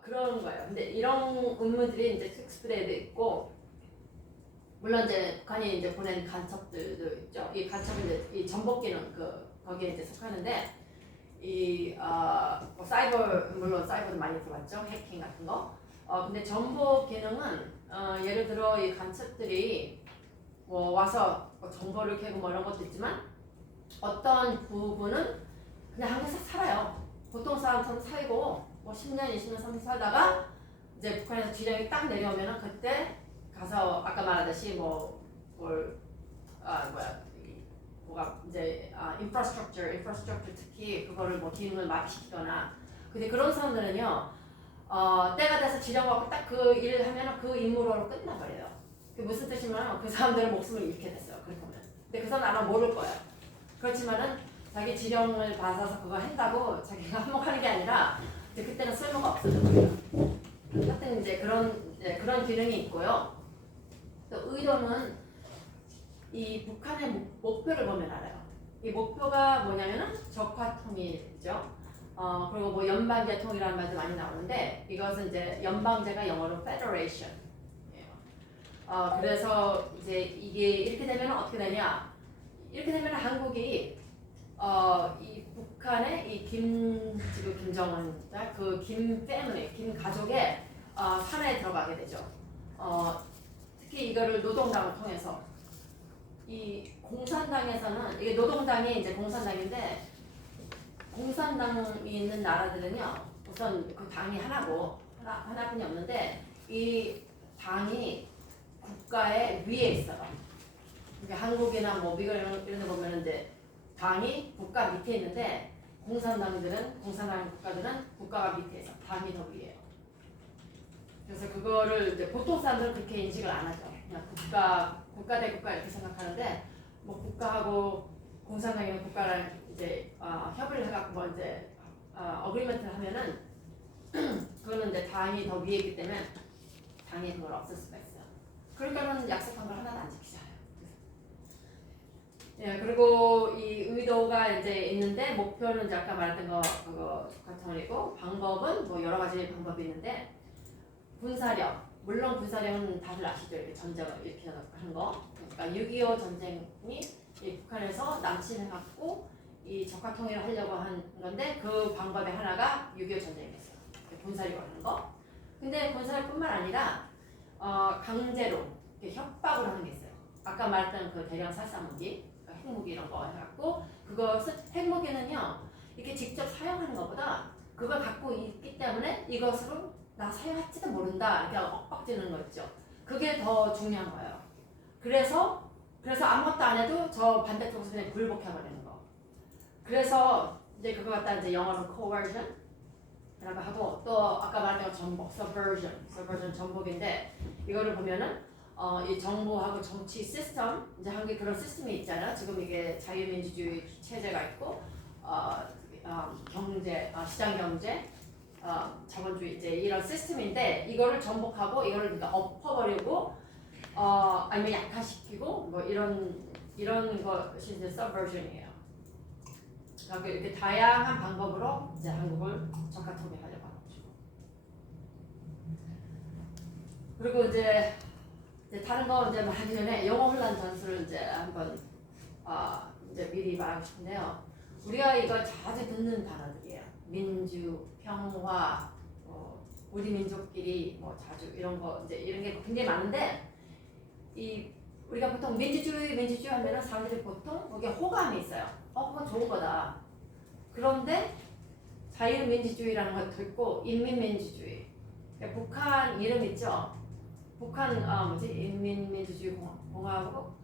그런 거예요. 근데 이런 음모들이 이제 특수부대에도 있고, 물론 이제 북한이 이제 보낸 간첩들도 있죠. 이 간첩은 이제 이 전복기는 거기에 이제 속하는데, 뭐 사이버, 물론 사이버도 많이 들어왔죠. 해킹 같은 거. 근데 전복 기능은 예를 들어 이 간첩들이 뭐 와서 뭐 정보를 캐고 뭐 이런 것도 있지만, 어떤 부분은 그냥 한국에서 살아요. 보통 사람처럼 살고 뭐 10년, 20년, 30년 살다가 이제 북한에서 지령이 딱 내려오면은 그때 가서 아까 말하듯이 뭐가 이제 인프라스트럭처 특히 그거를 뭐 기능을 마비시키거나. 근데 그런 사람들은요 때가 돼서 지령받고 딱 그 일을 하면은 그 임무로 끝나버려요. 그게 무슨 뜻이냐면 그 사람들은 목숨을 잃게 됐어요. 그렇게 하면. 근데 그 사람은 아마 모를 거예요. 그렇지만은 자기 지령을 받아서 그거 한다고 자기가 한몫하는 게 아니라 이제 그때는 쓸모가 없어져 버려요. 하여튼 이제 그런 기능이 있고요. 또 의도는 이 북한의 목표를 보면 알아요. 이 목표가 뭐냐면은 적화통일이죠. 그리고 뭐 연방제통이라는 말도 많이 나오는데 이것은 이제 연방제가 영어로 federation이에요. 그래서 이제 이게 이렇게 되면 어떻게 되냐? 이렇게 되면 한국이 이 북한의 이 지금 김정은 그김 패밀리, 김 가족의 산에 들어가게 되죠. 특히 이거를 노동당을 통해서 이 공산당에서는 이게 노동당이 이제 공산당인데 공산당이 있는 나라들은요 우선 그 당이 하나뿐이 없는데 이 당이 국가의 위에 있어요. 그러니까 한국이나 뭐 미국 이런 데 보면 이제 당이 국가 밑에 있는데 공산당 국가들은 국가가 밑에 있어. 당이 더 위에요. 그래서 그거를 이제 보통 사람들은 그렇게 인식을 안 하죠. 그냥 국가 대 국가 이렇게 생각하는데 뭐 국가하고 공산당이나 국가랑 이제 협의를 해갖고 뭐 이제 어그리먼트를 하면은 그거는 이제 당이 더 위에 있기 때문에 당이 그걸 없앨 수가 있어요. 그러니까는 약속한 걸 하나도 안 지키잖아요. 예, 그리고 이 의도가 이제 있는데 목표는 이제 아까 말했던 그거 같은이고 방법은 뭐 여러 가지 방법이 있는데 군사력, 물론 군사력은 다들 아시죠? 이렇게 전쟁을 일으키는 거. 그러니까 6.25 전쟁이 이 북한에서 남침해갖고 이 적화통일을 하려고 한 건데 그 방법의 하나가 6.25 전쟁이었어요. 군사력을 하는 거. 근데 군사력뿐만 아니라 강제로 협박을 하는 게 있어요. 아까 말했던 그 대량 살상무기, 핵무기 이런 거 해갖고 그것은 핵무기는요 이렇게 직접 사용하는 것보다 그걸 갖고 있기 때문에 이것으로 나 사용할지도 모른다 이렇게 엇박지는 거 있죠. 그게 더 중요한 거예요. 그래서 아무것도 안 해도 저 반대쪽에서 그냥 굴복해버리는 거. 그래서 이제 그거 갖다 이제 영어로 coercion 라고 하고 또 아까 말했던 전복, subversion 전복인데 이거를 보면은 이 정부하고 정치 시스템 이제 한국에 그런 시스템이 있잖아요. 지금 이게 자유민주주의 체제가 있고 경제, 시장 경제, 자본주의 이제 이런 시스템인데 이거를 전복하고 이거를 그러니까 엎어버리고 아니면 약화시키고 뭐 이런 것이 이제 subversion이에요. 이렇게 다양한 방법으로 이제 한국을 적화통일하려고 하는 거죠. 그리고 이제 다른 거 이제 말하기 전에 영어 혼란 전술을 이제 한번 이제 미리 말하고 싶은데요. 우리가 이거 자주 듣는 단어들이에요. 민주, 평화, 우리 민족끼리 뭐 자주 이런 게 굉장히 많은데 우리가 보통 민주주의 하면은 사람들이 보통 거기에 호감이 있어요. 그건 좋은 거다. 그런데 자유민주주의라는 것도 있고 인민민주주의. 그러니까 북한 이름 있죠. 북한 인민민주주의 공화국,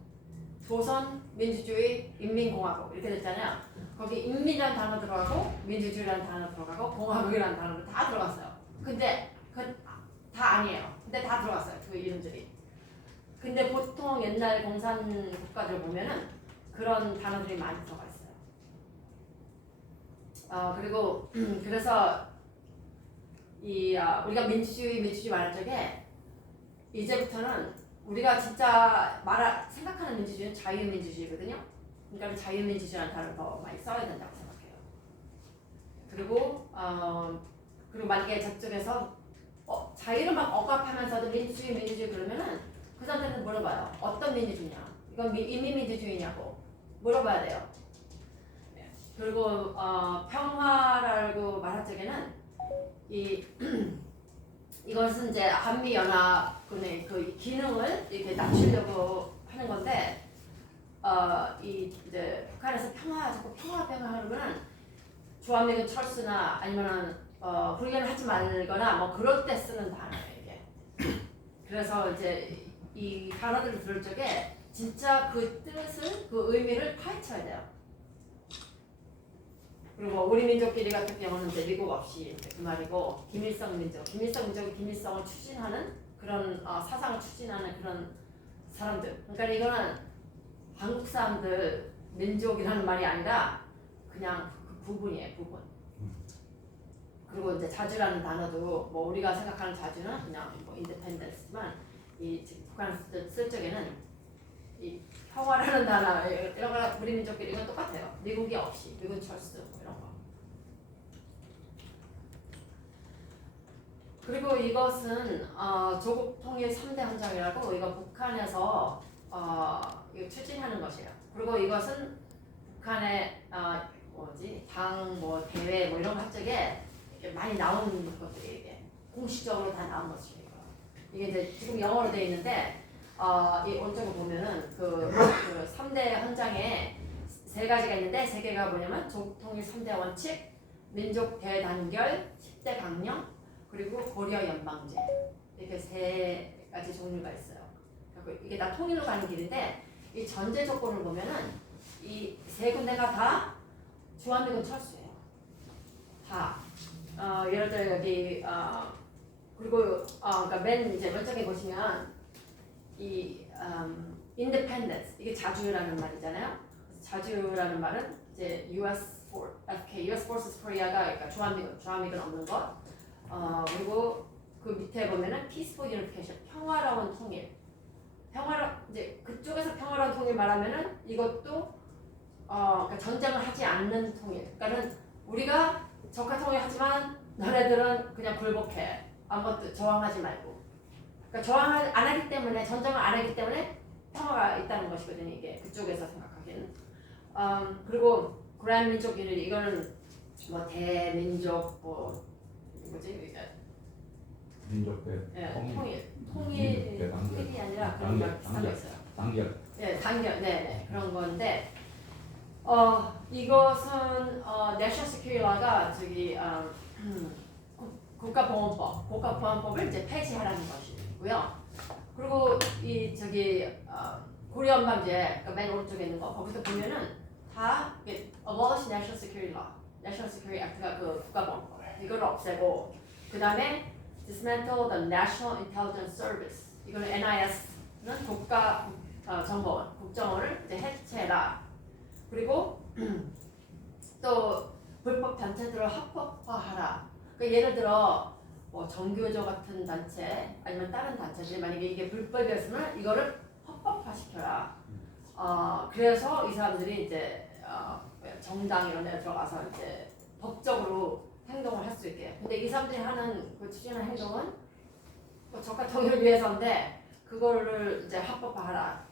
조선민주주의 인민공화국 이렇게 됐잖아요. 거기 인민이라는 단어 들어가고 민주주의라는 단어 들어가고 공화국이라는 단어도 다 들어갔어요. 근데 그 다 아니에요. 근데 다 들어갔어요. 그 이름들이. 근데 보통 옛날 공산 국가들 보면은 그런 단어들이 많이 들어가 있어요. 그리고 그래서 우리가 민주주의 말할 적에 이제부터는 우리가 진짜 생각하는 민주주의는 자유민주주의거든요. 그러니까 자유민주주의라는 단어를 더 많이 써야 된다고 생각해요. 그리고 만약에 저쪽에서 자유를 막 억압하면서도 민주주의 그러면은 그 사람들은 물어봐요. 어떤 민주주의냐? 이건 인민민주주의냐고 물어봐야 돼요. 그리고 평화라고 말할 적에는 이것은 이제 한미연합군의 그 기능을 이렇게 낮추려고 하는 건데 이제 북한에서 자꾸 평화 하면은 주한미군 철수나 아니면은 훈련을 하지 말거나 뭐 그럴 때 쓰는 단어예요 이게. 그래서 이제 이 단어들을 들을 적에 진짜 그 뜻을 그 의미를 파헤쳐야 돼요. 그리고 우리 민족끼리 같은 경우는 이제 미국 없이 이제 그 말이고 김일성이 김일성을 추진하는 그런 사상을 추진하는 그런 사람들. 그러니까 이거는 한국 사람들 민족이라는 말이 아니라 그냥 그 부분이에요, 부분. 그리고 이제 자주라는 단어도 뭐 우리가 생각하는 자주는 그냥 뭐 인디펜던스지만 이 북한 쓸 적에는 이 평화라는 단어 이런 거랑 우리 민족끼리 이건 똑같아요. 미국이 없이 미군 철수 뭐 이런 거. 그리고 이것은 조국 통일 3대 헌장이라고 이거 북한에서 이거 추진하는 것이에요. 그리고 이것은 북한의 당 뭐 대회 뭐 이런 거 합작에 많이 나오는 것들이 이게 공식적으로 다 나온 것이에요. 이게 이제 지금 영어로 되어 있는데 이 오른쪽을 보면은 그 3대 헌장에 세 가지가 있는데 세 개가 뭐냐면 조국 통일 3대 원칙, 민족 대단결, 10대 강령, 그리고 고려 연방제 이렇게 세 가지 종류가 있어요. 이게 다 통일로 가는 길인데 이 전제 조건을 보면은 이 세 군데가 다 주한미군 철수예요. 다. 예를 들어 여기 그리고 그러니까 맨 이제 왼쪽에 보시면 이 independence 이게 자주라는 말이잖아요. 자주라는 말은 이제 US Forces Korea가 그러니까 주한미군 없는 것. 그리고 그 밑에 보면은 peaceful unification 평화로운 통일. 이제 그쪽에서 평화로운 통일 말하면은 이것도 그러니까 전쟁을 하지 않는 통일. 그러니까는 우리가 적화 통일하지만 너네들은 그냥 굴복해. 아무것도 저항하지 말고. 그러니까 저항을 안 하기 때문에 전쟁을 안 하기 때문에 평화가 있다는 것이거든요. 이게 그쪽에서 생각하기에는. 그리고 그란 민족주의 이거는 뭐 대민족 뭐 뭐지 이게 통일 통일이 아니라 그런 거 비슷한 거 있어요. 단결. 네, 단결. 네, 그런 건데. 이것은 National Security Law가 저기 국가보안법을 이제 폐지하라는 것이고요. 그리고 이 저기 고려 연방제 그러니까 맨 오른쪽에 있는 거 거기서 보면은 다 abolish National Security Law, National Security Act가 그 국가보안법 이걸 없애고 그 다음에 dismantle the National Intelligence Service 이거는 NIS는 국가 정보원, 국정원을 이제 해체해라. 그리고 또 불법 단체들을 합법화하라. 그러니까 예를 들어 뭐 정교조 같은 단체 아니면 다른 단체들이 만약에 이게 불법이었으면 이거를 합법화시켜라. 그래서 이 사람들이 이제 정당 이런 데 들어가서 이제 법적으로 행동을 할 수 있게. 근데 이 사람들이 하는 그 추진하는 행동은 뭐 적과 통일을 위해서인데 그거를 이제 합법화하라.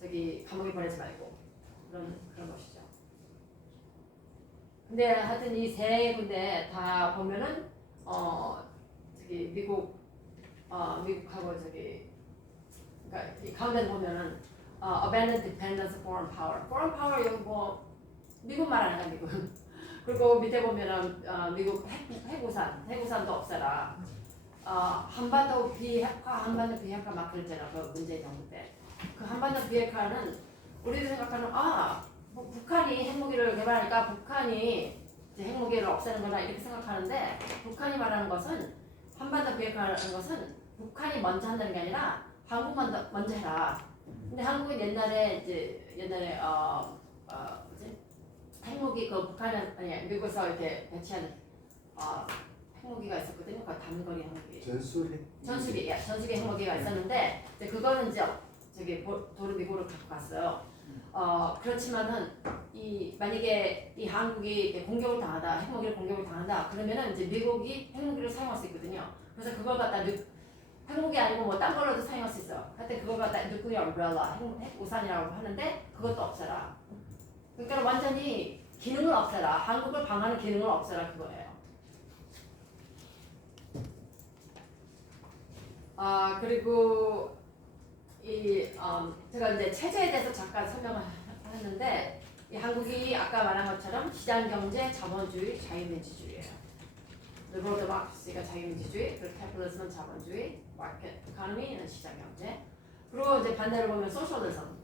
저기 감옥에 보내지 말고. 그런 것이죠. 근데 하여튼 이 세 군데 다 보면은 저기 미국하고 저기 그러니까 이 가운데 보면은 abandon dependence foreign power 이거 뭐 미국 말하는 미국. 그리고 밑에 보면은 미국 해구산도 없애라. 한반도 비핵화 막 그랬잖아. 그 문재인 정부 때. 그 한반도 비핵화는 우리도 생각하는 뭐 북한이 핵무기를 개발하니까 북한이 이제 핵무기를 없애는 거나 이렇게 생각하는데 북한이 말하는 것은 한반도 비핵화라는 것은 북한이 먼저 한다는 게 아니라 한국만 먼저 해라. 근데 한국은 옛날에 뭐지 핵무기 그 북한은 아니 미국에서 이렇게 배치한 핵무기가 있었거든요. 그 단거리 핵무기. 전술기 핵무기가 있었는데 이제 그거는 이제 저기 도로 미국으로 갖고 갔어요. 그렇지만은 만약에 이 한국이 공격을 당하다 핵무기를 공격을 당한다 그러면은 이제 미국이 핵무기를 사용할 수 있거든요. 그래서 그래서 그걸 갖다 한국이 아니고 뭐 딴 걸로도 사용할 수 있어. 하여튼 그걸 갖다 nuclear umbrella, 핵 우산이라고 하는데 그것도 없애라. 그러니까 완전히 기능을 없애라. 한국을 방하는 기능을 없애라 그거예요. 그리고 제가 이제 체제에 대해서 잠깐 설명을 했는데 이 한국이 아까 말한 것처럼 시장 경제, 자본주의, 자유민주주의예요. liberal democracy가 자유민주주의, 그리고 capitalism은 자본주의, market economy는 시장 경제. 그리고 이제 반대로 보면 socialism,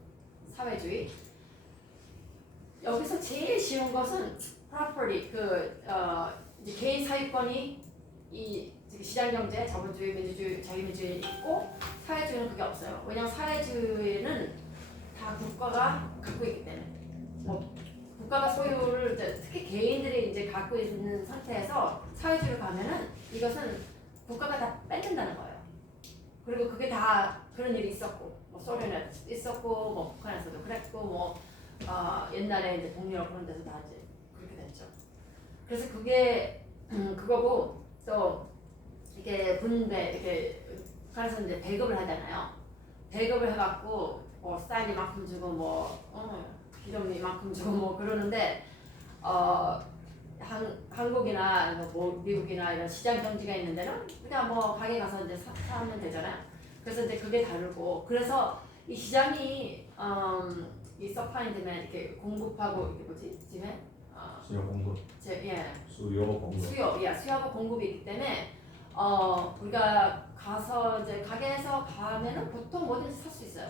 사회주의. 여기서 제일 쉬운 것은 property, 이제 개인 사유권이 이 시장 경제, 자본주의, 민주주의, 자유민주주의 있고 사회주의는 그게 없어요. 왜냐하면 사회주의는 다 국가가 갖고 있기 때문에. 뭐 국가가 소유를 특히 개인들이 이제 갖고 있는 상태에서 사회주의로 가면은 이것은 국가가 다 뺏는다는 거예요. 그리고 그게 다 그런 일이 있었고, 뭐 소련에 있었고, 뭐 북한에서도 그랬고, 뭐 옛날에 이제 동유럽 그런 데서 다 이제 그렇게 됐죠. 그래서 그게 그거고 또 이렇게 분배 이렇게 북한에서 이제 배급을 하잖아요. 배급을 해갖고 뭐 쌀 이만큼 주고 뭐 기름 이만큼 주고 뭐 그러는데 한국이나 뭐 미국이나 이런 시장 경제가 있는 데는 그냥 뭐 가게 가서 이제 사면 되잖아요. 그래서 이제 그게 다르고 그래서 이 시장이 이 서프라이 앤 디맨드 이렇게 공급하고 이게 뭐지 지금 수요 공급. 예. 수요 공급. 수요하고 공급이 있기 때문에 우리가 가서 이제 가게에서 가면은 보통 뭐든지 살 수 있어요.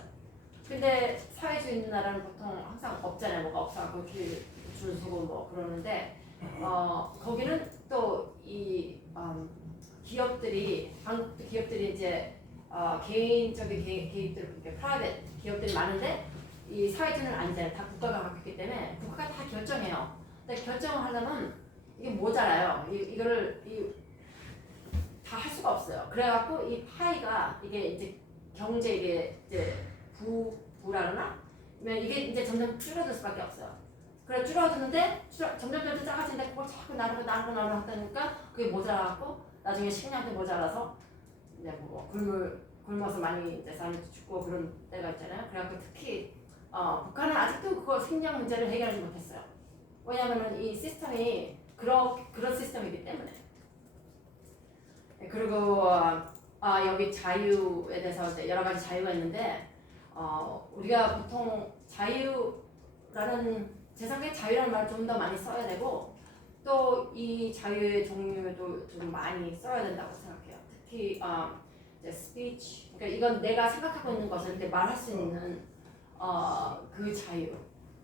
근데 사회주의 있는 나라는 보통 항상 없잖아요. 뭐가 없어갖고 줄 서고 뭐 그러는데 거기는 또 이 기업들이 한국 기업들이 이제 개인적인 개입들 이렇게 프라이빗 기업들이 많은데 이 사회주의는 아니잖아요. 다 국가가 갖고 있기 때문에 국가가 다 결정해요. 근데 결정을 하려면 이게 모자라요. 이거를 다 할 수가 없어요. 그래갖고 이 파이가 이게 이제 경제 이게 이제 부라나? 이게 이제 점점 줄어들 수밖에 없어요. 그래 줄어드는데 점점 작아지는데 그걸 자꾸 나누고 하다니까 그게 모자라갖고 나중에 식량도 모자라서 이제 뭐 굶어서 많이 이제 사람들이 죽고 그런 때가 있잖아요. 그래갖고 특히 북한은 아직도 그거 식량 문제를 해결하지 못했어요. 왜냐하면은 이 시스템이 그런 시스템이기 때문에. 그리고 여기 자유에 대해서 이제 여러 가지 자유가 있는데 우리가 보통 자유라는 제 생각에 자유라는 말을 좀 더 많이 써야 되고 또 이 자유의 종류도 좀 많이 써야 된다고 생각해요. 특히 이제 speech, 그러니까 이건 내가 생각하고 있는 것을 이렇게 말할 수 있는 그 자유,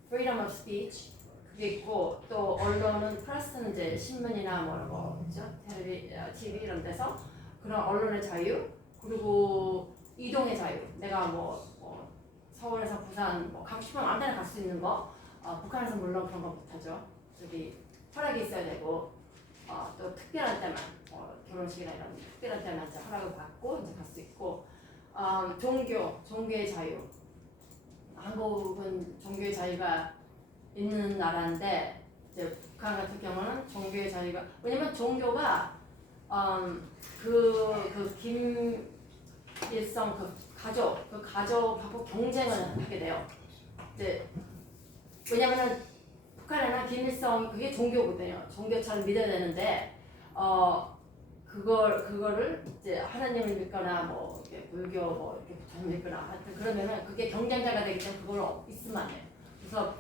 freedom of speech 그게 있고 또 언론은 프레스는 이제 신문이나 뭐 이런 거 있죠, TV 이런 데서 그런 언론의 자유 그리고 이동의 자유, 내가 뭐 서울에서 부산 뭐 가고 싶으면 아무 데나 갈 수 있는 거 북한에서 물론 그런 거 못하죠. 저기 허락이 있어야 되고 또 특별한 때만 결혼식이나 이런 특별한 때만 이제 허락을 받고 이제 갈 수 있고 종교의 자유. 한국은 종교의 자유가 있는 나라인데 이제 북한 같은 경우는 종교의 자유가 왜냐면 종교가 그 김일성 가족하고 경쟁을 하게 돼요. 이제 왜냐면은 북한에는 김일성 그게 종교거든요. 종교처럼 믿어야 되는데 그거를 이제 하나님을 믿거나 뭐 이렇게 불교 뭐 이렇게 부처님 믿거나 하여튼 그러면은 그게 경쟁자가 되기 때문에 그걸 있으면 안 돼요. 그래서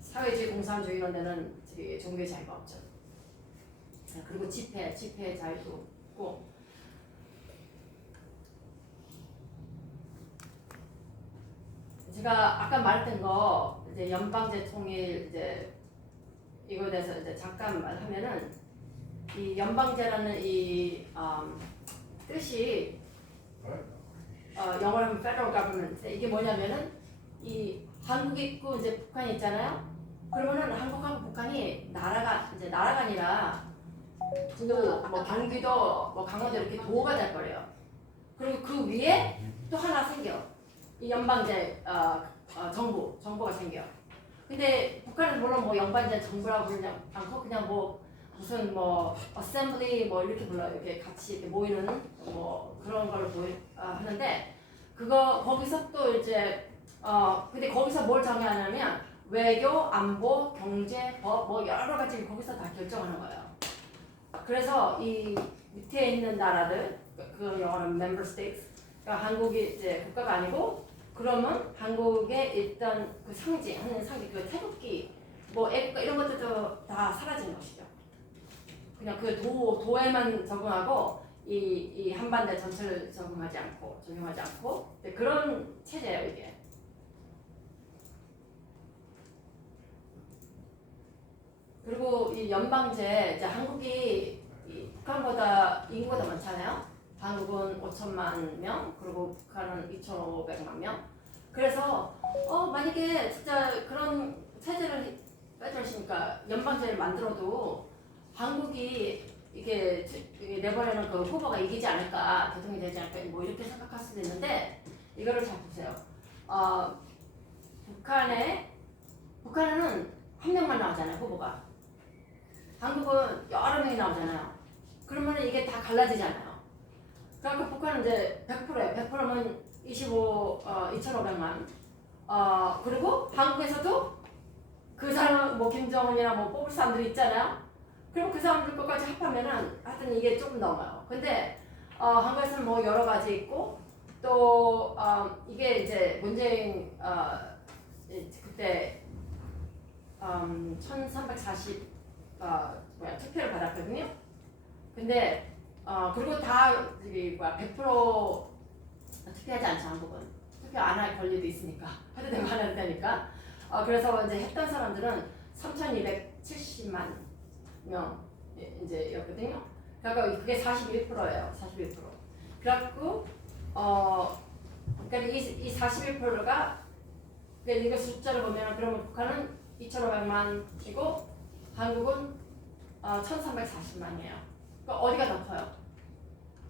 사회주의 공산주의 이런 데는 종교의 자유가 없죠. 그리고 집회 자유도 없고 제가 아까 말했던 거 이제 연방제 통일 이제 이거에 대해서 이제 잠깐 말하면은 이 연방제라는 이 뜻이 영어로 하면 federal government 이게 뭐냐면은 이 한국이 있고 이제 북한이 있잖아요. 그러면은 한국하고 북한이 나라가 아니라 뭐 경기도 뭐 강원도 이렇게 도가 될 거래요. 그리고 그 위에 또 하나 생겨. 이 연방제 정부가 생겨. 근데 북한은 물론 뭐 연방제 정부라고 부르지 않고 그냥 뭐 무슨 뭐 어셈블리 뭐 이렇게 불러요. 이렇게 같이 이렇게 모이는 뭐 그런 걸 하는데 그거 거기서 또 이제 근데 거기서 뭘 정의하냐면 외교, 안보, 경제, 법 뭐 여러 가지 거기서 다 결정하는 거예요. 그래서 이 밑에 있는 나라들 그 영어로 member states 그러니까 한국이 이제 국가가 아니고 그러면 한국의 일단 그 상징 그 태극기 뭐 애국가 이런 것들도 다 사라진 것이죠. 그냥 그 도에만 적응하고 이 한반도 전체를 적용하지 않고 그런 체제예요 이게. 그리고 이 연방제 이제 한국이 북한보다 인구가 더 많잖아요. 한국은 5천만 명, 그리고 북한은 2,500만 명. 그래서 만약에 진짜 그런 체제를 빼주시니까 연방제를 만들어도 한국이 이게 내버려는 그 후보가 이기지 않을까, 대통령이 되지 않을까, 뭐 이렇게 생각할 수도 있는데 이거를 잘 보세요. 북한에는 한 명만 나오잖아요, 후보가. 한국은 여러 명이 나오잖아요. 그러면 이게 다 갈라지잖아요. 그러니까 북한은 이제 100%예요. 100%면 2,500만. 그리고 한국에서도 그 사람 뭐 김정은이나 뭐 뽑을 사람들이 있잖아요. 그리고 그 사람들 것까지 합하면은 하여튼 이게 조금 넘어요. 근데 한국에서는 뭐 여러 가지 있고 또 이게 이제 문재인 그때 1340 투표를 받았거든요. 근데 그리고 다 100% 투표하지 않죠. 한국은 투표 안 할 권리도 있으니까 해도 되고 안 해도 되니까. 그래서 이제 했던 사람들은 3,270만 명 이제였거든요. 그러니까 그게 41%예요. 41%. 그래갖고 그러니까 이 41%가 그러니까 이거 숫자를 보면 그러면 북한은 2,500만이고 한국은 1,340만이에요. 그러니까 어디가 더 커요?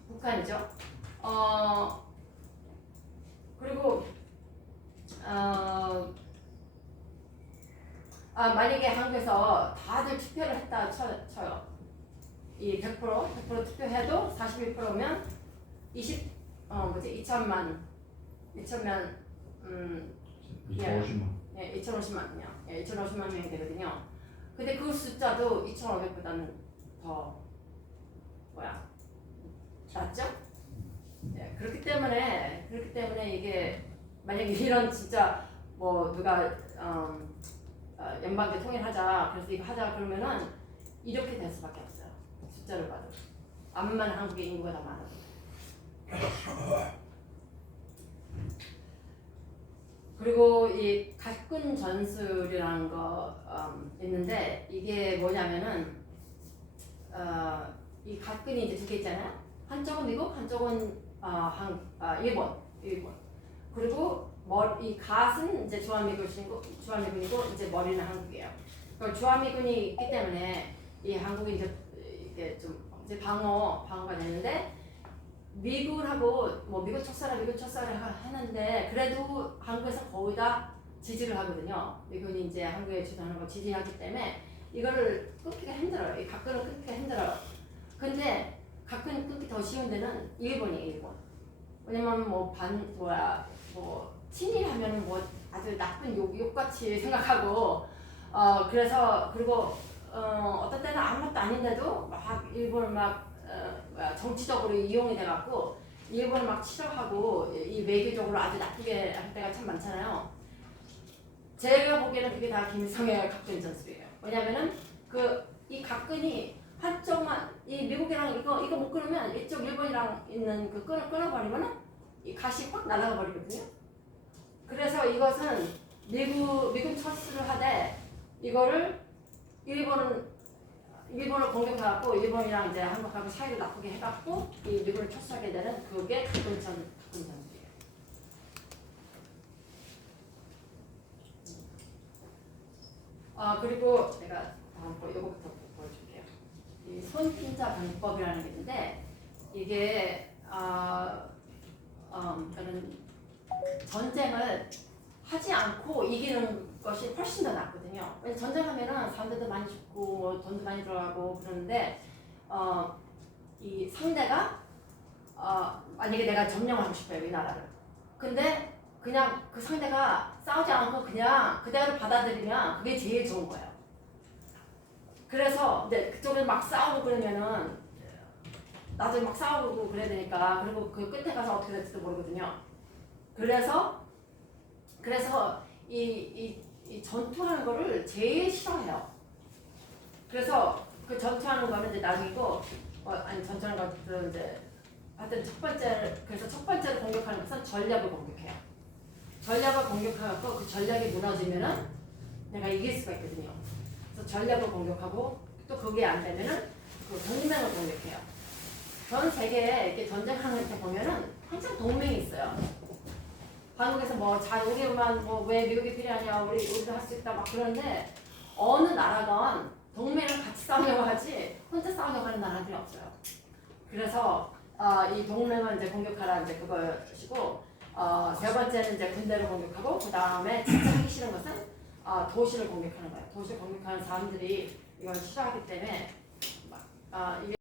북한이죠. 그리고 만약에 한국에서 다들 투표를 했다 쳐요. 이 100% 투표해도 41%면 2,000만 2,000만 250만. 예, 2,050만 명. 예, 2,050만 명이 되거든요. 근데 그 숫자도 2,500보다는 더 낮죠? 예, 그렇기 때문에 이게 만약에 이런 진짜 뭐 누가 연방제 통일하자 그래서 이거 하자 그러면은 이렇게 될 수밖에 없어요. 숫자를 봐도 암만 한국의 인구가 더 많아도. 그리고 이 가군 전술이라는 거 있는데 이게 뭐냐면은 이 가군이 이제 두 개 있잖아요. 한쪽은 미국, 한쪽은 일본. 그리고 이 갓은 이제 주한미군이고 이제 머리는 한국이에요. 그러니까 주한미군이 있기 때문에 이 한국이 이게 좀 이제 방어가 되는데. 미국하고 뭐 미국 척사를 하는데 그래도 한국에서 거의 다 지지를 하거든요. 미군이 이제 한국에 주도하는 거 지지하기 때문에 이거를 끊기가 힘들어요. 이 각근을 끊기가 힘들어요. 근데 각근 끊기 더 쉬운 데는 일본이에요. 일본. 왜냐면 뭐 친일하면 뭐 아주 나쁜 욕같이 생각하고 그래서 그리고 어떤 때는 아무것도 아닌데도 막 일본을 막 정치적으로 이용이 돼갖고 일본을 막 치료하고 이 외교적으로 아주 나쁘게 할 때가 참 많잖아요. 제가 보기에는 그게 다 김일성의 각근 전술이에요. 왜냐면은 이 각근이 한쪽만 이 미국이랑 이거 못 끊으면 이쪽 일본이랑 있는 그 끊어버리면은 이 가시 확 날아가 버리거든요. 그래서 이것은 미군 철수를 하되 이거를 일본을 공격해갖고 일본이랑 이제 한국하고 사이를 나쁘게 해갖고 이 미군을 철수하게 되는 그게 각근 전술이에요. 그리고 내가 다음 거 이거부터 보여줄게요. 이 손pin자 방법이라는 게 있는데 이게 저는 전쟁을 하지 않고 이기는 것이 훨씬 더 낫거든요. 왜냐면 전쟁하면은 사람들도 많이 죽고 뭐 돈도 많이 들어가고 그러는데 이 상대가 만약에 내가 점령을 하고 싶어요 이 나라를. 근데 그냥 그 상대가 싸우지 않고 그냥 그대로 받아들이면 그게 제일 좋은 거예요. 그래서 근데 그쪽에 막 싸우고 그러면은 나중에 막 싸우고 그래야 되니까 그리고 그 끝에 가서 어떻게 될지도 모르거든요. 그래서 이 전투하는 거를 제일 싫어해요. 그래서 그 전투하는 거는 이제 나중이고 아니 전투하는 것들은 이제 하여튼 그래서 첫 번째로 공격하는 것은 전략을 공격해요. 전략을 공격하고 그 전략이 무너지면은 내가 이길 수가 있거든요. 그래서 전략을 공격하고 또 그게 안 되면은 그 동맹을 공격해요. 전 세계에 이렇게 전쟁하는 때 보면은 항상 동맹이 있어요. 한국에서 뭐 잘 우리만 뭐 왜 미국이 필요하냐 우리도 할 수 있다 막 그러는데 어느 나라건 동맹을 같이 싸우려고 하지 혼자 싸우려고 하는 나라들이 없어요. 그래서 이 동맹을 이제 공격하라 이제 그것이고 세 번째는 이제 군대를 공격하고 그 다음에 진짜 하기 싫은 것은 도시를 공격하는 거예요. 도시를 공격하는 사람들이 이걸 싫어하기 때문에 이게